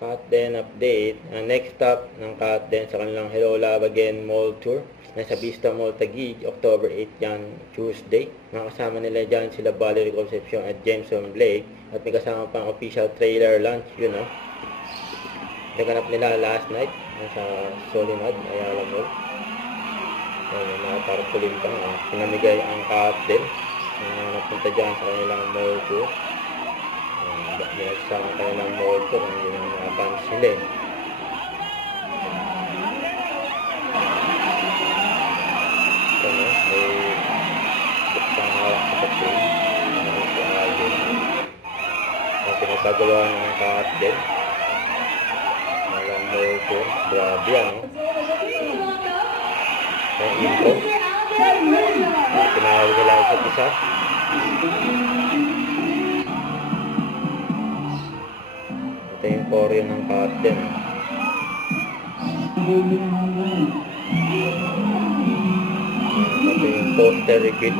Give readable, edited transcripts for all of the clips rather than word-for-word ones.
Katten update. Next stop ng Katten sa kanilang Hello Love Again Mall Tour. Nasa Vista Mall Taguig, October 8 yan, Tuesday. Makasama nila dyan sila Valerie Concepcion at Jameson Blake. At may kasama pang official trailer launch, yun no. Naganap nila last night sa Solinod, Ayala Mall. Ayun, mga tarpaulin pa. Pinamigay ang Katten. Napunta dyan sa kanilang mall tour. Sa kanilang mall tour, hindi na nakapans sila eh. May buktang hawak sa patin. Si Alden. Ang pinagkagawa ng Katten. Kanilang mall tour. Grabe yan, no? May intro. Tinawag nila isa't isa. Ito yung choreo ng Katten. Ito yung poster repeat.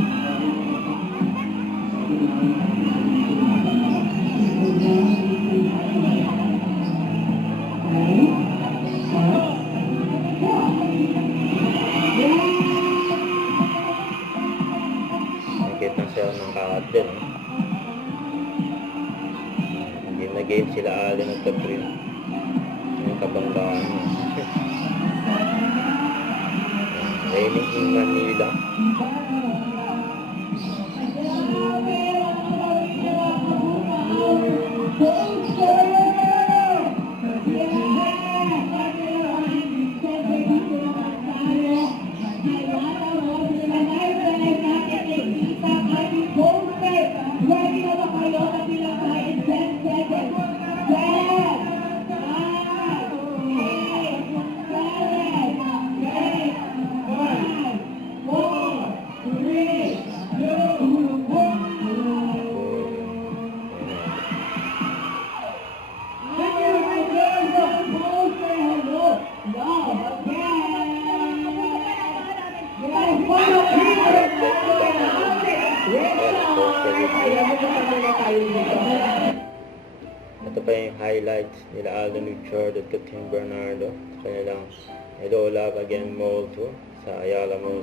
Nakikita siya ng Katten. Game na game sila Alden at Catherine. Yung kabanggaan. Raining in Manila. Ito pa yung highlights nila Alden Richard at Catherine Bernardo sa kanilang Hello Love Again Mall Tour sa Ayala Mall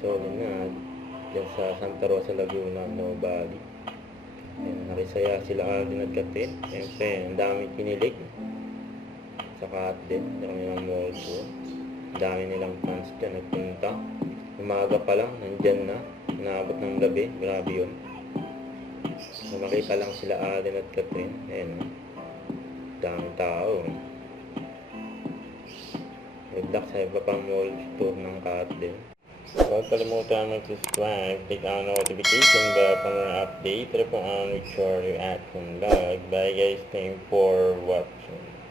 Solinod dyan sa Santa Rosa, Laguna, No Valley. Nakisaya sila Alden at Catherine. Siyempre, ang daming kinilig sa Katten sa kanilang mall tour. Ang dami nilang fans dyan nagpunta. Umaga pa lang, nandyan na. Inaabot ng gabi. Grabe yun. Makita lang sila Alden at Catherine. Ayan. Daming tao. Good luck sa iba pang mall tour ng Katten. Huwag kalimutan mag-subscribe, click ang notification bell para mga update. Ito po ang Richard Reaction Vlog. Bye guys, thank you for watching.